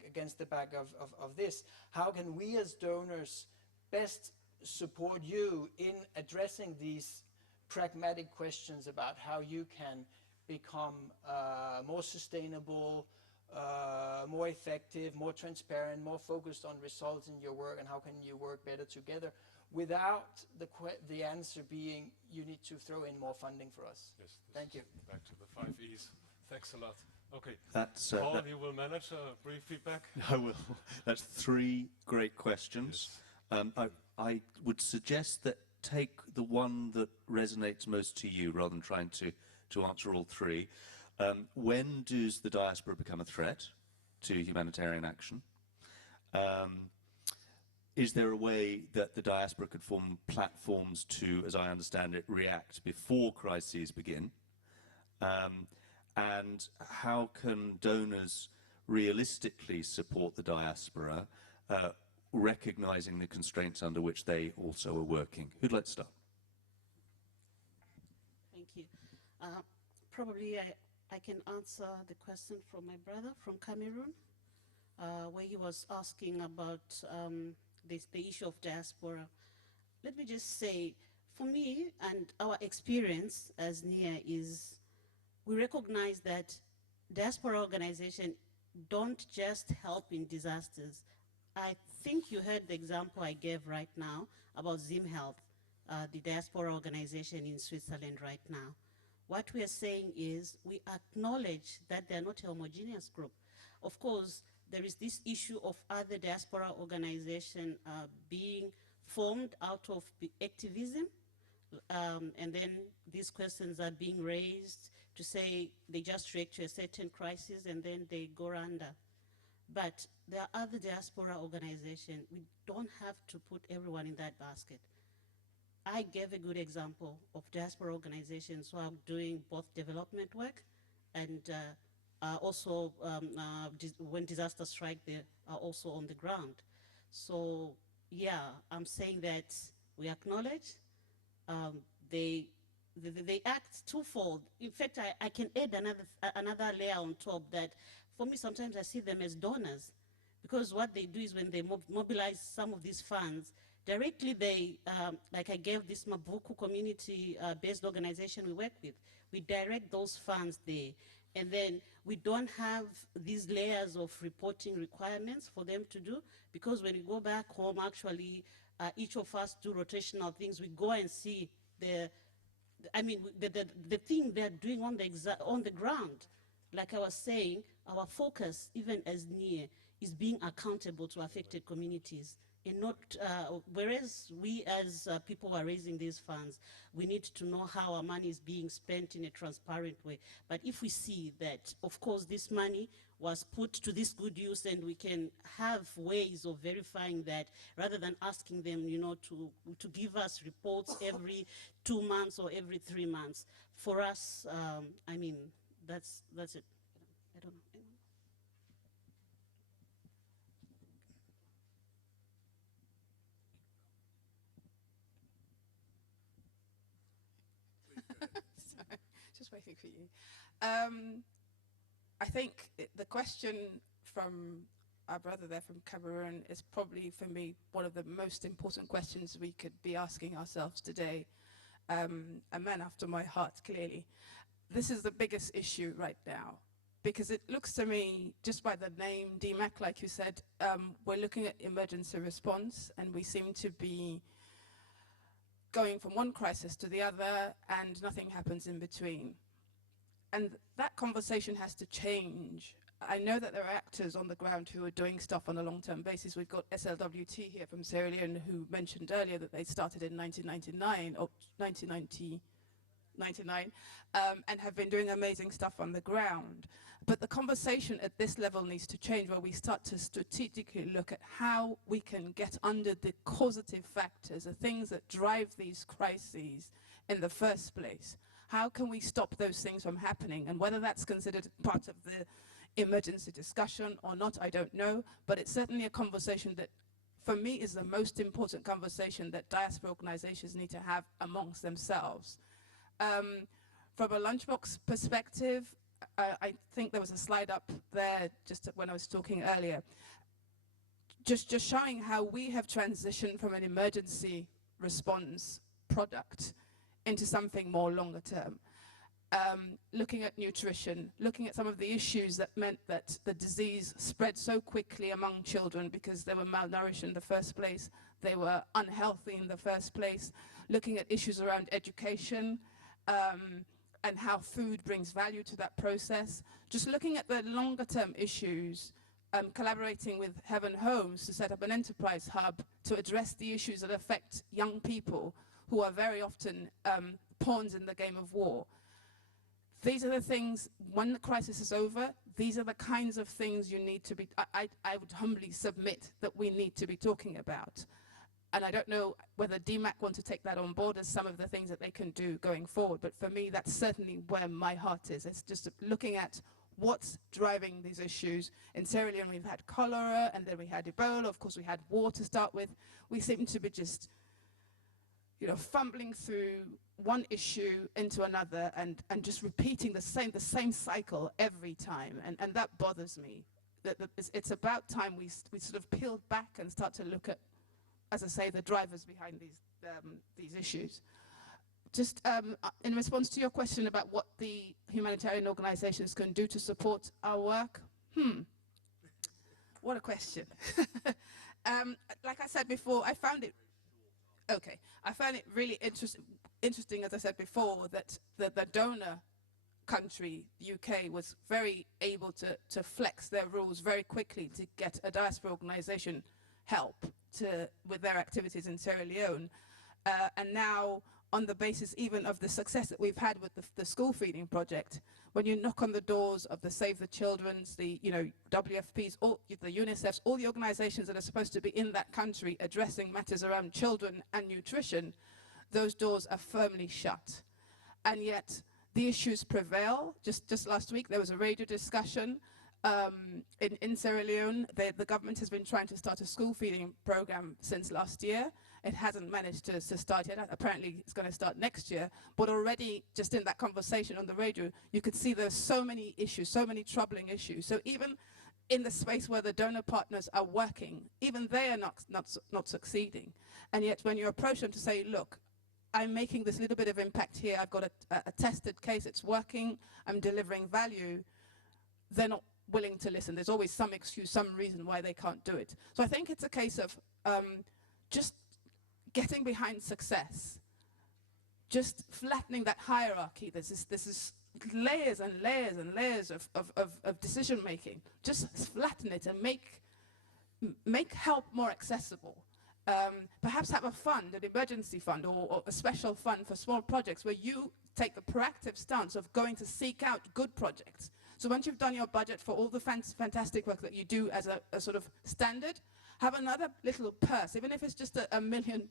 against the back of this, how can we as donors best support you in addressing these pragmatic questions about how you can become more sustainable, more effective, more transparent, more focused on results in your work, and how can you work better together, without the answer being you need to throw in more funding for us. Yes, Thank you. Back to the 5 E's. Thanks a lot. Okay, That's, Paul, you will manage a brief feedback? I will. That's 3 great questions. Yes. I would suggest that take the one that resonates most to you rather than trying to answer all 3. When does the diaspora become a threat to humanitarian action? Is there a way that the diaspora could form platforms to, as I understand it, react before crises begin? And how can donors realistically support the diaspora, recognizing the constraints under which they also are working? Who'd like to start? Thank you. Probably I can answer the question from my brother from Cameroon, where he was asking about the issue of diaspora. Let me just say, for me and our experience as NIA is, we recognize that diaspora organizations don't just help in disasters. I think you heard the example I gave right now about Zim Health, the diaspora organization in Switzerland right now. What we are saying is we acknowledge that they are not a homogeneous group. Of course, there is this issue of other diaspora organizations being formed out of activism, and then these questions are being raised to say they just react to a certain crisis and then they go under. But there are other diaspora organizations. We don't have to put everyone in that basket. I gave a good example of diaspora organizations who are doing both development work and also when disasters strike, they are also on the ground. So yeah, I'm saying that we acknowledge they act twofold. In fact, I can add another layer on top that for me sometimes I see them as donors, because what they do is when they mobilize some of these funds, directly they, like I gave this Mabuku community-based organization we work with, we direct those funds there. And then we don't have these layers of reporting requirements for them to do, because when we go back home, actually, each of us do rotational things. We go and see the thing they're doing on the ground. Like I was saying, our focus, even as NIA, is being accountable to affected communities. And not, whereas we as people who are raising these funds, we need to know how our money is being spent in a transparent way. But if we see that, of course, this money was put to this good use, and we can have ways of verifying that, rather than asking them, you know, to give us reports every 2 months or every 3 months. For us, I mean, that's it. I don't know. Sorry, just waiting for you. I think the question from our brother there from Cameroon is probably, for me, one of the most important questions we could be asking ourselves today. A man after my heart, clearly. This is the biggest issue right now, because it looks to me, just by the name DEMAC, like you said, we're looking at emergency response, and we seem to be going from one crisis to the other, and nothing happens in between. And that conversation has to change. I know that there are actors on the ground who are doing stuff on a long-term basis. We've got SLWT here from Sierra Leone, who mentioned earlier that they started in 1999, or 1999, and have been doing amazing stuff on the ground. But the conversation at this level needs to change, where we start to strategically look at how we can get under the causative factors, the things that drive these crises in the first place. How can we stop those things from happening? And whether that's considered part of the emergency discussion or not, I don't know. But it's certainly a conversation that, for me, is the most important conversation that diaspora organizations need to have amongst themselves. From a LunchBox perspective, I think there was a slide up there just when I was talking earlier, just showing how we have transitioned from an emergency response product into something more longer term. Looking at nutrition, looking at some of the issues that meant that the disease spread so quickly among children because they were malnourished in the first place, they were unhealthy in the first place, looking at issues around education, and how food brings value to that process. Just looking at the longer term issues, collaborating with Heaven Homes to set up an enterprise hub to address the issues that affect young people who are very often pawns in the game of war. These are the things, when the crisis is over, these are the kinds of things you need to be, I would humbly submit that we need to be talking about. And I don't know whether DEMAC want to take that on board as some of the things that they can do going forward, but for me, that's certainly where my heart is. It's just looking at what's driving these issues. In Sierra Leone, we've had cholera, and then we had Ebola. Of course, we had war to start with. We seem to be just, you know, fumbling through one issue into another and just repeating the same cycle every time. And that bothers me. That it's about time we sort of peel back and start to look at, as I say, the drivers behind these issues. Just in response to your question about what the humanitarian organizations can do to support our work, what a question. Like I said before, I found it really interesting, as I said before, that the donor country, the UK, was very able to flex their rules very quickly to get a diaspora organization help with their activities in Sierra Leone. And now, on the basis even of the success that we've had with the school feeding project, when you knock on the doors of the Save the Children's, the WFPs, all the UNICEFs, all the organizations that are supposed to be in that country addressing matters around children and nutrition, those doors are firmly shut. And yet the issues prevail. Just last week there was a radio discussion in Sierra Leone. The government has been trying to start a school feeding program since last year. It hasn't managed to start yet. Apparently it's going to start next year. But already, just in that conversation on the radio, you could see there's so many issues, so many troubling issues. So even in the space where the donor partners are working, even they are not succeeding. And yet when you approach them to say, look, I'm making this little bit of impact here, I've got a tested case, it's working, I'm delivering value, they're not willing to listen. There's always some excuse, some reason why they can't do it. So I think it's a case of just getting behind success, just flattening that hierarchy. This is layers and layers and layers of decision making. Just flatten it and make help more accessible. Perhaps have a fund, an emergency fund, or a special fund for small projects where you take the proactive stance of going to seek out good projects. So once you've done your budget for all the fantastic work that you do as a sort of standard, have another little purse, even if it's just $1 million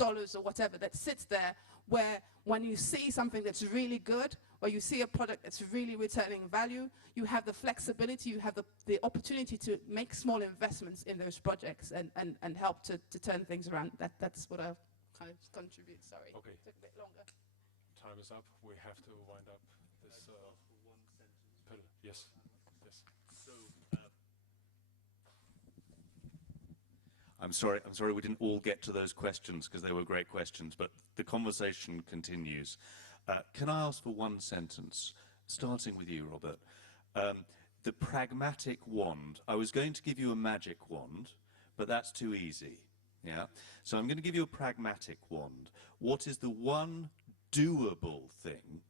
or whatever, that sits there, where when you see something that's really good, or you see a product that's really returning value, you have the flexibility, you have the opportunity to make small investments in those projects and help to turn things around. That's what I'll kind of contribute. Sorry, okay. Took a bit longer. Time is up. We have to wind up this. Yes. Yes. So, I'm sorry we didn't all get to those questions because they were great questions, but the conversation continues. Can I ask for one sentence, starting with you, Robert? The pragmatic wand. I was going to give you a magic wand, but that's too easy. Yeah. So I'm going to give you a pragmatic wand. What is the one doable thing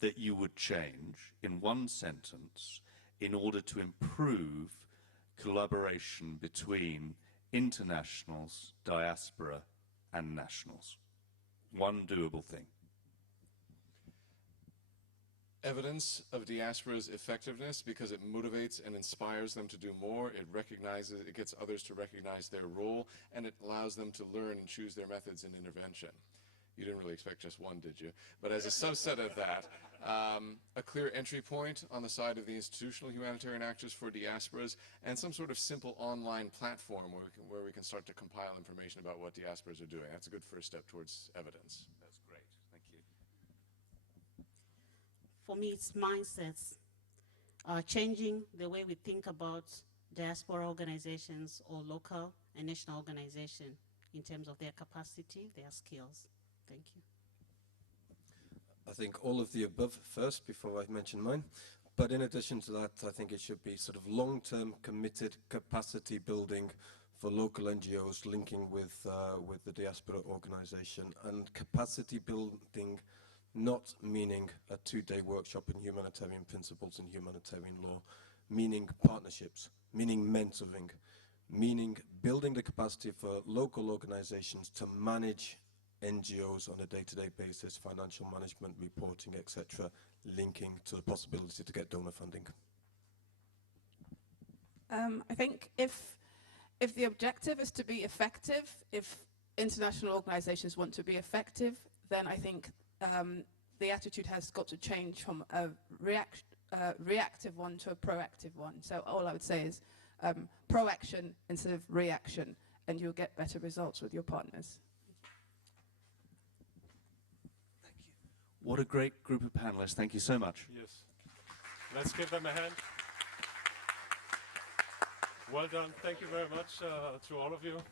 that you would change in one sentence in order to improve collaboration between internationals, diaspora, and nationals? One doable thing. Evidence of diaspora's effectiveness, because it motivates and inspires them to do more. It recognizes, it gets others to recognize their role, and it allows them to learn and choose their methods in intervention. You didn't really expect just one, did you? But as a subset of that, a clear entry point on the side of the institutional humanitarian actors for diasporas, and some sort of simple online platform where we can start to compile information about what diasporas are doing. That's a good first step towards evidence. That's great. Thank you. For me, it's mindsets. Changing the way we think about diaspora organizations or local and national organizations. in terms of their capacity, their skills. Thank you. I think all of the above first before I mention mine. But in addition to that, I think it should be sort of long-term committed capacity building for local NGOs linking with the Diaspora organization, and capacity building not meaning a 2-day workshop in humanitarian principles and humanitarian law, meaning partnerships, meaning mentoring, meaning building the capacity for local organizations to manage NGOs on a day-to-day basis, financial management, reporting, etc., linking to the possibility to get donor funding. I think if the objective is to be effective, if international organizations want to be effective, then I think the attitude has got to change from a reactive one to a proactive one. So all I would say is proaction instead of reaction, and you'll get better results with your partners. Thank you. What a great group of panelists. Thank you so much. Yes. Let's give them a hand. Well done. Thank you very much to all of you.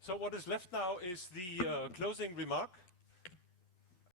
So what is left now is the closing remark.